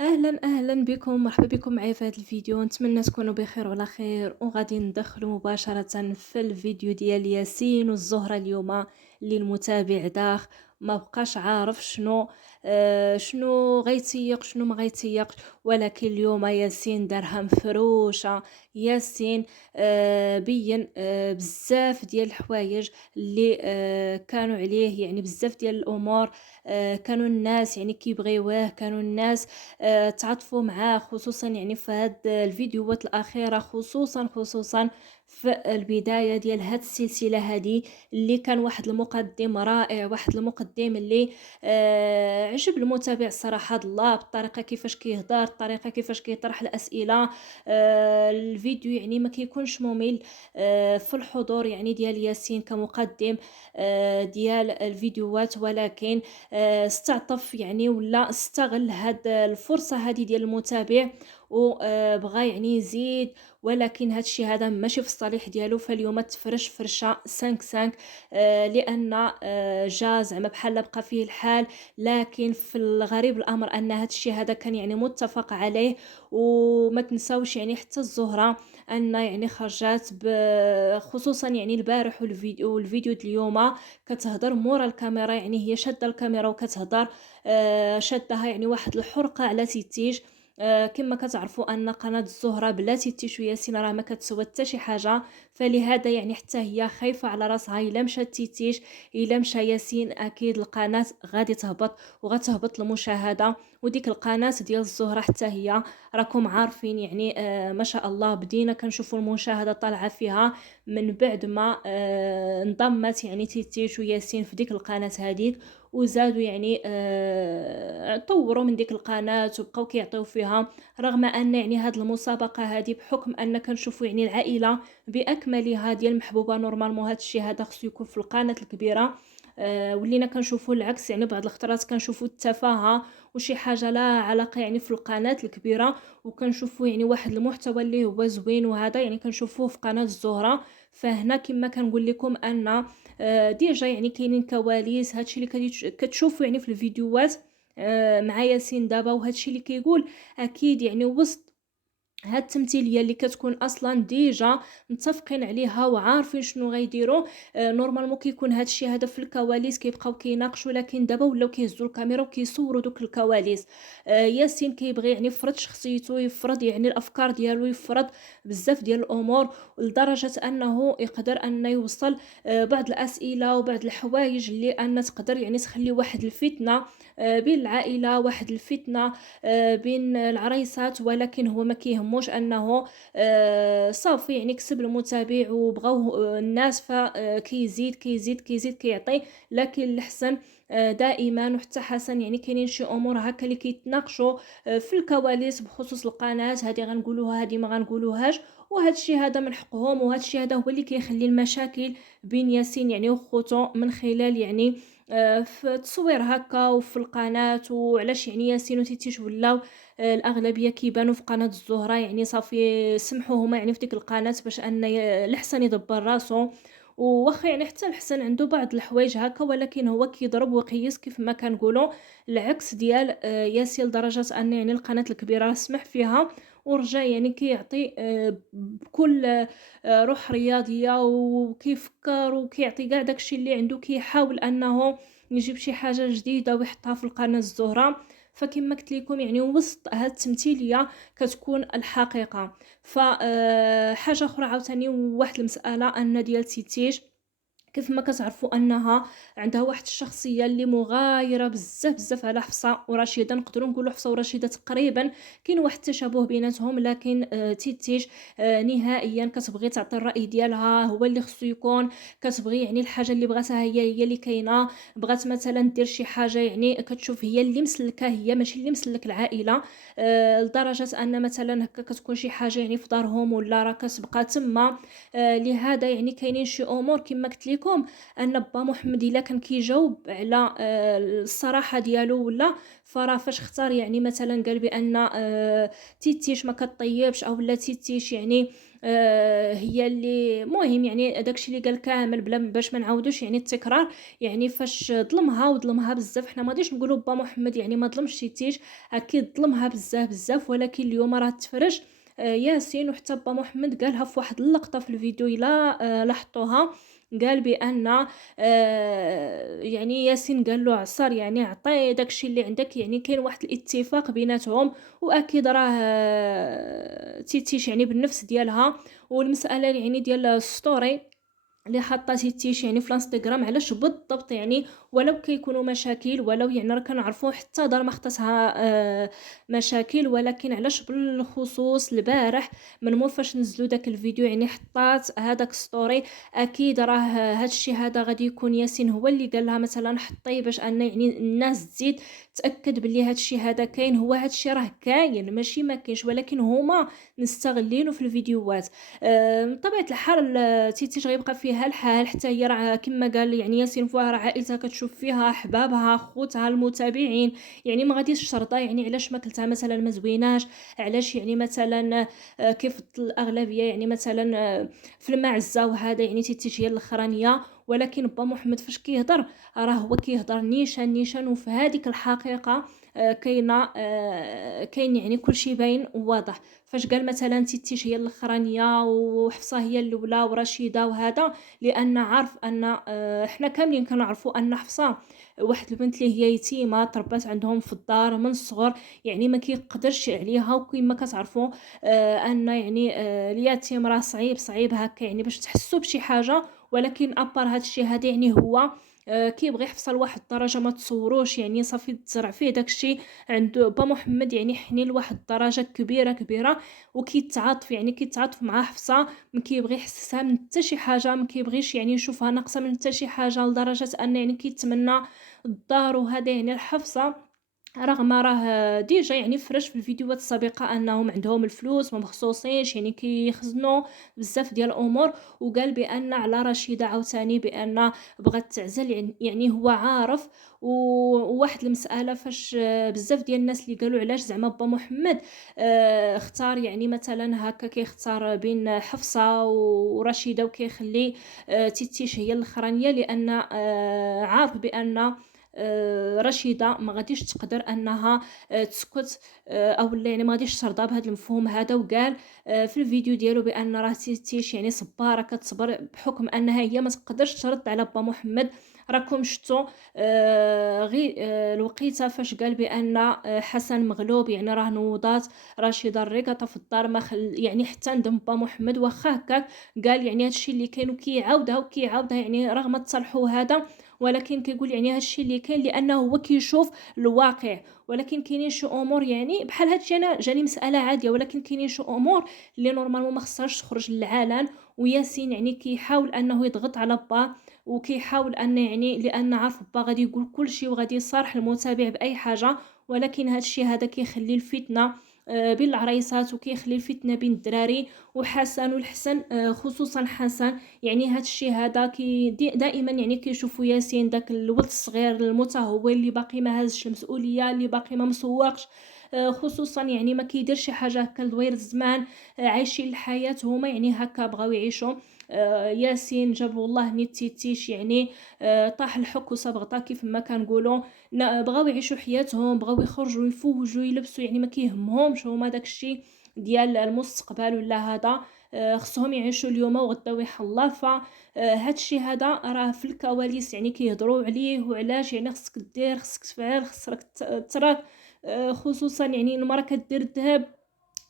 اهلا بكم، مرحبا بكم معايا في هذا الفيديو. نتمنى تكونوا بخير وعلى خير، وغادي ندخلوا مباشره في الفيديو ديال ياسين والزهره اليوم. اللي المتابع داخ ما بقاش عارف شنو غيتيق شنو ما غيتيقش، ولكن اليوم ياسين دارها مفروشه. ياسين بين بزاف ديال الحوايج اللي كانوا عليه، يعني بزاف ديال الامور. كانوا الناس يعني كيبغيوه، كانوا الناس تعاطفوا معاه، خصوصا يعني في هاد الفيديوهات الاخيره، خصوصا في البدايه ديال هاد السلسله هادي، اللي كان واحد المقدم رائع، واحد المقدم اللي عجب المتابع الصراحه. هاد الله بالطريقه كيفاش كيهضر، الطريقه كيفاش كيطرح الاسئله. الفيديو يعني ما كيكونش ممل في الحضور يعني ديال ياسين كمقدم ديال الفيديوهات، ولكن استعطف يعني ولا استغل هاد الفرصة هذه ديال المتابع، وبغى يعني يزيد. ولكن هاد الشيء هذا ماشي في الصالح ديالو، فاليوم تفرش فرشة 5 لان جا زعما بحال بقى فيه الحال. لكن في الغريب الامر ان هاد الشيء هذا كان يعني متفق عليه. وما تنساوش يعني حتى الزهرة ان يعني خرجات خصوصا يعني البارح، والفيديو ديال اليوم كتهضر مورا الكاميرا، يعني هي شاده الكاميرا وكتهضر. شادها يعني واحد الحرقه على تيتيج. كما كتعرفوا ان قناه الزهره بلا تيتيش وياسين راه ما كتسوى حتى شي حاجه، فلهذا يعني حتى هي خايفه على راسها. الا مشات تيتيش، الا مشى ياسين، اكيد القناه غادي تهبط وغتهبط المشاهده. وديك القناه ديال الزهره حتى هي راكم عارفين يعني ما شاء الله بدينا كنشوفوا المشاهده طالعه فيها من بعد ما انضمت يعني تيتيش وياسين في ديك القناه هذيك. وزادوا يعني طوروا من ديك القناه وبقاو كيعطيو فيها، رغم ان يعني هاد المسابقه هذه بحكم ان كنشوفوا يعني العائله باكملها ديال محبوبه نورمالمون، هاد الشيء هذا خصو يكون في القناه الكبيره. ولينا كنشوفوا العكس، يعني بعض الخطرات كنشوفوا التفاهه وشي حاجه لا علاقه يعني في القناه الكبيره، وكنشوفوا يعني واحد المحتوى اللي هو زوين، وهذا يعني كنشوفوه في قناه الزهره. فهنا كما كنقول لكم ان ديجا يعني كاينين كواليس، هادشي اللي كتشوفوا يعني في الفيديوهات مع ياسين دابا، وهادشي اللي كيقول اكيد يعني وسط هاد التمثيليه اللي كتكون اصلا ديجا متفقين عليها وعارفين شنو غيديروا. نورمالمون كيكون هاد الشيء هذا في الكواليس كيبقاو كيناقشوا، لكن دابا ولاو كيهزوا الكاميرا وكيصوروا دوك الكواليس. ياسين كيبغي يعني يفرض شخصيته، يفرض يعني الافكار ديالو، يفرض بزاف ديال الامور، لدرجه انه يقدر ان يوصل بعض الاسئله وبعض الحوايج اللي ان تقدر يعني تخلي واحد الفتنه بين العائله، واحد الفتنه بين العريسات. ولكن هو ما كيهموش انه صافي يعني كسب المتابع وبغاو الناس، فكيزيد كيعطي. لكن الحسن دائما وحتى حسن يعني كاينين شي امور هكا اللي كيتناقشوا في الكواليس بخصوص القناه هذه، غنقولوها هذه ما غنقولوهاش. وهذا الشيء هذا من حقهم، وهذا الشيء هذا هو اللي كيخلي المشاكل بين ياسين يعني وخوته من خلال يعني في التصوير هكا وفي القناة. وعلاش يعني ياسين وتيتيش ولاو الأغلبية كيبانوا في قناة الزهرة، يعني صافي سمحوا هما يعني في ديك القناة باش أن الحسن يدبر راسو. وواخا يعني حتى الحسن عنده بعض الحوايج هكا، ولكن هو كيضرب وقيس كيف ما كنقولوا، العكس ديال ياسين، لدرجة أن يعني القناة الكبيرة سمح فيها ورجع يعني كيعطي بكل روح رياضيه، وكيفكر وكيعطي كاع داكشي اللي عنده، كيحاول انه يجيب شي حاجه جديده ويحطها في القناه الزهراء. فكما قلت لكم يعني وسط هاد التمثيليه كتكون الحقيقه. فحاجه اخرى عاوتاني، واحد المساله ان ديال تيتيش، كيف ما كتعرفوا انها عندها واحد الشخصيه اللي مغايره بزاف على حفصه ورشيده. نقدروا نقولوا حفصه ورشيده تقريبا كاين واحد التشابه بيناتهم، لكن تيتيش نهائيا كتبغي تعطي الراي ديالها هو اللي خصو يكون، كتبغي يعني الحاجه اللي بغاتها هي اللي كاينه. بغات مثلا دير شي حاجه يعني كتشوف هي اللي مسلكه، هي ماشي اللي مسلك العائله. لدرجه ان مثلا هكا كتكون شي حاجه يعني في دارهم ولا راه كتبقى تما. لهذا يعني كاينين شي امور كما قلت لكم ان با محمد الا كان كيجاوب على الصراحه ديالو ولا، فراه فاش اختار يعني مثلا قال بان تيتيش ما كطيبش او لا تيتيش يعني هي اللي مهم يعني داكشي اللي قال كامل بلا باش ما نعاودوش يعني التكرار. يعني فاش ظلمها وظلمها بزاف، حنا ما غاديش نقولوا با محمد يعني ما ظلمش تيتيش، اكيد ظلمها بزاف بزاف، ولكن اليوم راه تفرج ياسين وحتى با محمد قالها في واحد اللقطه في الفيديو الا لاحظتوها. قال بان يعني ياسين قال له عصر يعني عطي داكشي اللي عندك، يعني كاين واحد الاتفاق بيناتهم، واكيد راه تيتيش يعني بالنفس ديالها. والمساله يعني ديال الستوري اللي حاطه تيتيش يعني في الانستغرام علاش بالضبط يعني، ولو كيكونوا مشاكل ولو يعني راه كنعرفوا حتى دار ما خصها مشاكل، ولكن علاش بالخصوص البارح من مور فاش نزلوا داك الفيديو يعني حطات هذاك ستوري. اكيد راه هادشي هذا غادي يكون ياسين هو اللي قال لها مثلا حطي باش ان يعني الناس تزيد تاكد باللي هادشي هذا كاين. هو هادشي راه كاين ماشي ما كاينش، ولكن هما مستغلينه في الفيديوهات. بطبيعه الحال تيتيش غيبقى فيها الحال حتى هي راه كما قال يعني ياسين فيها راه عائلتها كتشوف فيها، احبابها خوتها المتابعين، يعني ما غاديش ترضى يعني علاش ماكلتها مثلا ما زويناش، علاش يعني مثلا كيف الاغلبيه يعني مثلا في المعزه وهذا يعني تيتيش هي الاخرانيه. ولكن با محمد فاش كيهضر راه هو كيهضر نيشان نيشان، وفي هذيك الحقيقه كاينه كاين يعني كلشي باين وواضح. فاش قال مثلا تيتيش هي الاخرانيه وحفصه هي الاولى ورشيده وهذا، لان عارف ان حنا كاملين كنعرفوا ان حفصه واحد البنت اللي هي يتيمه تربات عندهم في الدار من الصغر، يعني ما كيقدرش عليها. وكما كتعرفوا ان يعني اليتيم راه صعيب صعيب هكا يعني باش تحسوا بشي حاجه. ولكن ابار هادشي هذا يعني هو كيبغي يحفصل لواحد الدرجه ما تصوروش، يعني صافي تزرع فيه داكشي عنده با محمد يعني حنين لواحد الدرجه كبيره كبيره، وكيتعاطف يعني كيتعاطف مع حفصه، ما كيبغي يحسسها من حتى شي حاجه، ما كيبغيش يعني يشوفها ناقصه من حتى شي حاجه، لدرجه ان يعني كيتمنى الدار وهذا يعني الحفصه. رغم راه ديجا يعني فرش في الفيديوهات السابقه انهم عندهم الفلوس ما مخصوصينش يعني كيخزنوا بزاف ديال الامور. وقال بان على رشيده عاوتاني بان بغات تعزل، يعني هو عارف. وواحد المساله فاش بزاف ديال الناس اللي قالوا علاش زعما با محمد اختار يعني مثلا هكا كيختار بين حفصه ورشيده وكيخلي تيتيش هي الاخرانيه، لان عارف بان رشيده ما غاديش تقدر انها تسكت او لا يعني ما غاديش ترضى بهذا المفهوم هذا. وقال في الفيديو ديالو بان راه تيتيش يعني صباره كتصبر بحكم انها هي ما تقدرش ترد على با محمد. راكم شفتوا غير الوقيته فاش قال بان حسن مغلوب يعني راه نوضات رشيده الرقطه في الدار ما يعني حتى ندم با محمد واخا هكاك. قال يعني هادشي اللي كاين وكيعاودها وكيعاودها يعني رغم تصالحوا هذا، ولكن كيقول يعني هادشي اللي كاين لانه هو كيشوف الواقع. ولكن كاينين شي امور يعني بحال هادشي انا جاني مساله عاديه، ولكن كاينين شي امور اللي نورمالمون ما خصهاش تخرج للعلن. وياسين يعني كيحاول انه يضغط على با، وكيحاول ان يعني لان عارف با غادي يقول كل شيء وغادي يصارح المتابع باي حاجه. ولكن هادشي هذا كيخلي الفتنه بين العريسات وكيخلي الفتنه بين الدراري وحسن والحسن، خصوصا حسن. يعني هاد الشيء هذا دائما يعني كيشوفوا ياسين داك الولد الصغير المتهور اللي باقي ما هازش المسؤوليه، اللي باقي ما مسوقش، خصوصا يعني ما كيدير شي حاجه هكا لدوير الزمان، عايشين الحياه هما يعني هكا بغاو يعيشوا. ياسين جابوا الله نيت تيتيش يعني طاح الحك وصبغطا كيف ما كنقولوا. بغاو يعيشوا حياتهم، بغاو يخرجوا يفوجوا يلبسوا، يعني ما كيهمهمش هما داكشي ديال المستقبل ولا هذا. خصهم يعيشوا اليوم وغدا ويح الله. فهادشي هذا راه في الكواليس يعني كيهضروا عليه وعلاش يعني خصك دير خصك تفعل خصك تراك. خصوصا يعني المراه كدير الذهب،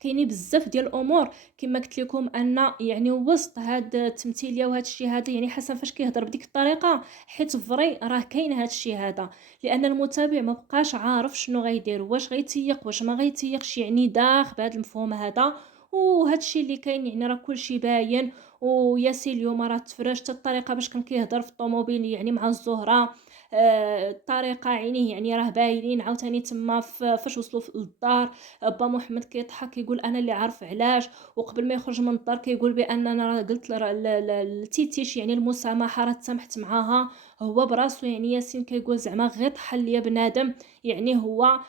كاينين بزاف ديال الامور كما قلت لكم ان يعني وسط هاد التمثيليه وهاد الشيء هذا يعني حسن فاش كيهضر بديك الطريقه حيت فري راه كاين هاد الشيء هذا، لان المتابع ما بقاش عارف شنو غيدير، واش غيتيق واش ما غيتيقش يعني داخ بهذا المفهوم هذا. وهاد الشيء اللي كاين يعني راه كلشي باين. وياسين اليوم راه تفرج حتى الطريقه باش كان كيهضر في الطوموبيل يعني مع الزهره، الطريقه عينيه يعني راه باينين. عاوتاني تما فاش وصلوا للدار، با محمد كيضحك كيقول انا اللي عارف علاش، وقبل ما يخرج من الدار كيقول بان انا راه قلت لتيتيش يعني المسامحه، راه تسامحت معاها. هو براسو يعني ياسين كيقول زعما غير طحل ليا بنادم، يعني هو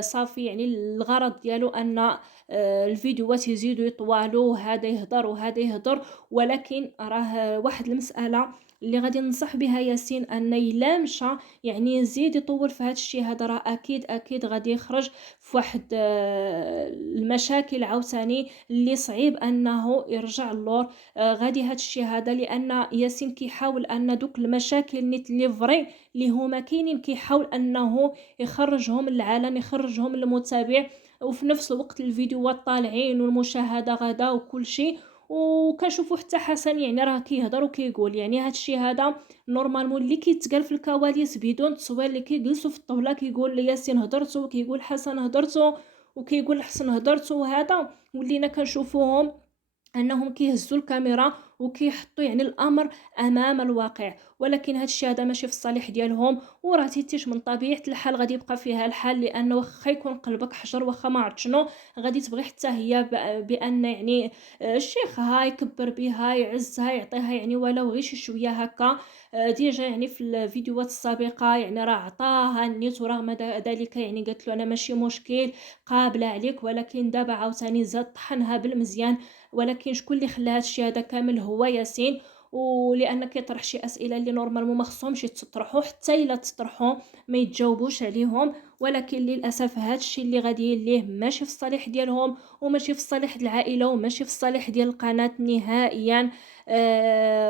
صافي يعني الغرض ديالو ان الفيديوهات يزيدوا يطوالوا، وهذا يهضر وهذا يهضر. ولكن راه واحد المساله اللي غادي ننصح بها ياسين، ان الا مشى يعني يزيد يطول في هذا الشيء هذا، راه اكيد غادي يخرج في واحد المشاكل عاوتاني اللي صعيب انه يرجع اللور. غادي هذا الشيء هذا، لان ياسين كيحاول ان دوك المشاكل نيت لي فري اللي هما كاينين كيحاول انه يخرجهم للعلن، يخرجهم للمتابع، وفي نفس الوقت الفيديوهات طالعين والمشاهده غدا وكل شيء. وكنشوفوا حتى حسن يعني راه كيهضر وكيقول يعني هذا الشيء هذا نورمالمون اللي كيتقال في الكواليس بدون تصوير، اللي كيجلسوا في الطاوله كيقول لي ياسين هضرتو، وكيقول حسن هضرتو، وكيقول حسن هضرتو، وهذا ولينا كنشوفوهم انهم كيهزوا الكاميرا وكيحطوا يعني الامر امام الواقع. ولكن هذا الشيء هذا ماشي في الصالح ديالهم، وراه تيتيش من طبيعه الحال غادي يبقى فيها الحال، لانه واخا يكون قلبك حجر، واخا ما عرفت شنو، غادي تبغي حتى هي بان يعني الشيخ هاي يكبر بها يعزها يعطيها يعني ولو غير شي شويه هكا. ديجا يعني في الفيديوهات السابقه يعني راه عطاها النيت، ورغم ذلك يعني قالت له انا ماشي مشكل قابله عليك. ولكن دابا عاوتاني زاد طحنها بالمزيان. ولكن شكون اللي خلى هذا الشيء هذا كامل؟ هو ياسين. ولان كيطرح شي اسئله اللي نورمالمون ما خصهمش يتطرحوا، حتى الا تطرحوا ما يتجاوبوش عليهم. ولكن للاسف هذا الشيء اللي غادي ليه ماشي في الصالح ديالهم، وماشي في الصالح العائله، وماشي في الصالح ديال القناه نهائيا.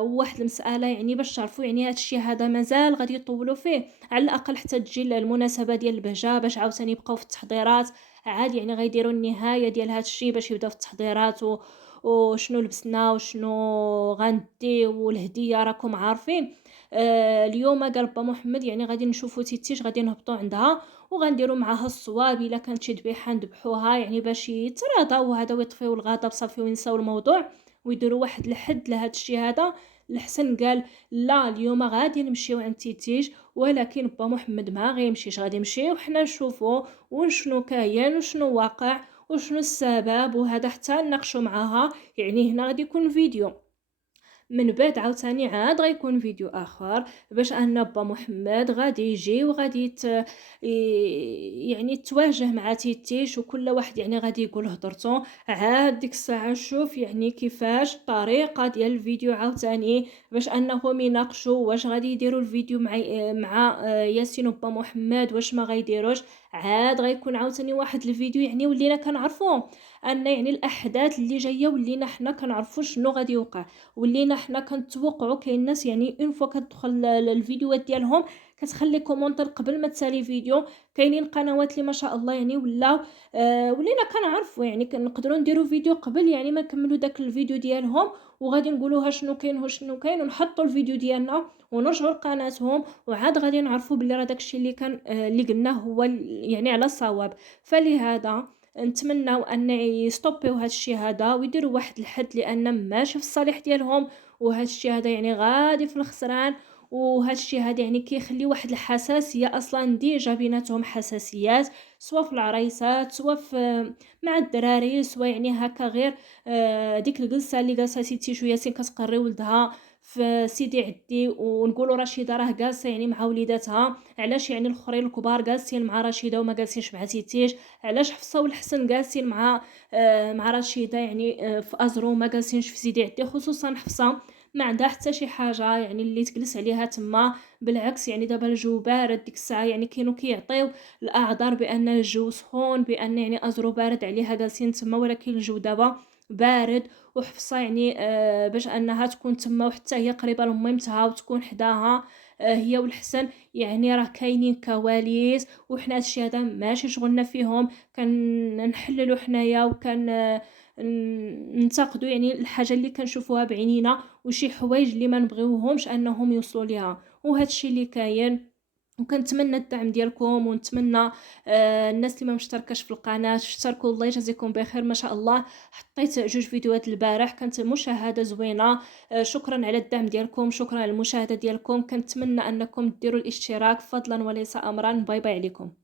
واحد المساله يعني باش تعرفوا يعني هذا الشيء هذا مازال غادي يطولوا فيه، على الاقل حتى تجي المناسبه ديال البهجه باش عاوتاني يبقاو في التحضيرات. عادي يعني غيديروا النهايه ديال هذا الشيء باش يبداو في التحضيرات وشنو لبسنا وشنو غندي والهديه راكم عارفين. اليوم قال با محمد يعني غادي نشوفوا تيتيش غادي نهبطوا عندها، وغنديروا معاها الصواب الا كانت شي ذبيحه نذبحوها يعني باش يتراضاو هذا ويطفيو الغضب صافي وينساو الموضوع، ويديروا واحد الحد لهذا الشيء هذا. الحسن قال لا اليوم غادي نمشيو عند تيتيج، ولكن با محمد ما غيمشيش، غادي نمشيو وحنا نشوفوا وشنو كاين وشنو واقع وشنو السبب، وهذا حتى نناقشوا معاها. يعني هنا غادي يكون فيديو، من بعد عاوتاني عاد غيكون فيديو اخر باش ان با محمد غادي يجي وغادي يعني تواجه مع تيتيش، وكل واحد يعني غادي يقول هضرته. عاد ديك الساعه شوف يعني كيفاش الطريقه ديال الفيديو عاوتاني باش انهم يناقشوا واش غادي يديروا الفيديو مع ياسين وبا محمد واش ما غيديروش. عاد غيكون عاوتاني واحد الفيديو يعني ولينا كنعرفوه ان يعني الاحداث اللي جايه ولينا حنا كنعرفوا شنو غادي يوقع. ولينا حنا كنتوقعوا كاين الناس يعني اون فوا كتدخل الفيديوهات ديالهم كتخلي كومونتير قبل ما تسالي فيديو. كاينين قنوات اللي ما شاء الله يعني ولاو ولينا كنعرفوا يعني كنقدروا نديروا فيديو قبل يعني ما نكملوا داك الفيديو ديالهم، وغادي نقولوها شنو كاين وشنو كاين، ونحطوا الفيديو ديالنا ونرجعوا لقناتهم، وعاد غادي نعرفوا بلي راه داكشي اللي كان اللي قلناه هو يعني على الصواب. فلهذا نتمناو ان يستوبيو هذا الشيء هذا ويديروا واحد الحد، لان ماشي في الصالح ديالهم، وهذا الشيء هذا يعني غادي في الخسران. وهذا الشيء هذا يعني كيخلي واحد الحساسيه، اصلا ديجا بيناتهم حساسيات سواء في العريسات سواء في مع الدراري سواء يعني هكا غير. ديك الجلسه اللي جالسه سيتي شويه ياسين كتقري ولدها في سيدي عدي، ونقولوا رشيده راه جالسه يعني مع وليداتها، علاش يعني الاخرين الكبار جالسين مع رشيده وما جالسينش مع تيتيش؟ علاش حفصه والحسن جالسين مع رشيده يعني في ازرو ما جالسينش في سيدي عدي؟ خصوصا حفصه ما عندها حتى شي حاجه يعني اللي تجلس عليها تما، بالعكس يعني دابا الجو بارد ديك الساعه يعني كانوا كيعطيو الاعذار بان الجو سخون، بان يعني ازرو بارد عليها جالسين تما، ولكن الجو دابا بارد. وحفصه يعني باش انها تكون تما وحتى هي قريبه لميمتها وتكون حداها هي والحسن، يعني راه كاينين كواليس وحنا هادشي هذا ماشي شغلنا فيهم. كنحللوا حنايا ننتقدوا يعني الحاجه اللي كنشوفوها بعينينا، وشي حوايج اللي ما نبغيوهمش انهم يوصلوا ليها، وهذا الشيء اللي كاين. وكنتمنى الدعم ديالكم، ونتمنى الناس اللي ما مشتركاش في القناة اشتركوا. الله يجازيكم بخير، ما شاء الله حطيت 2 فيديوهات البارح كانت مشاهدة زوينة. شكرا على الدعم ديالكم، شكرا على المشاهدة ديالكم. كنتمنى انكم ديروا الاشتراك فضلا وليس امرا. باي باي عليكم.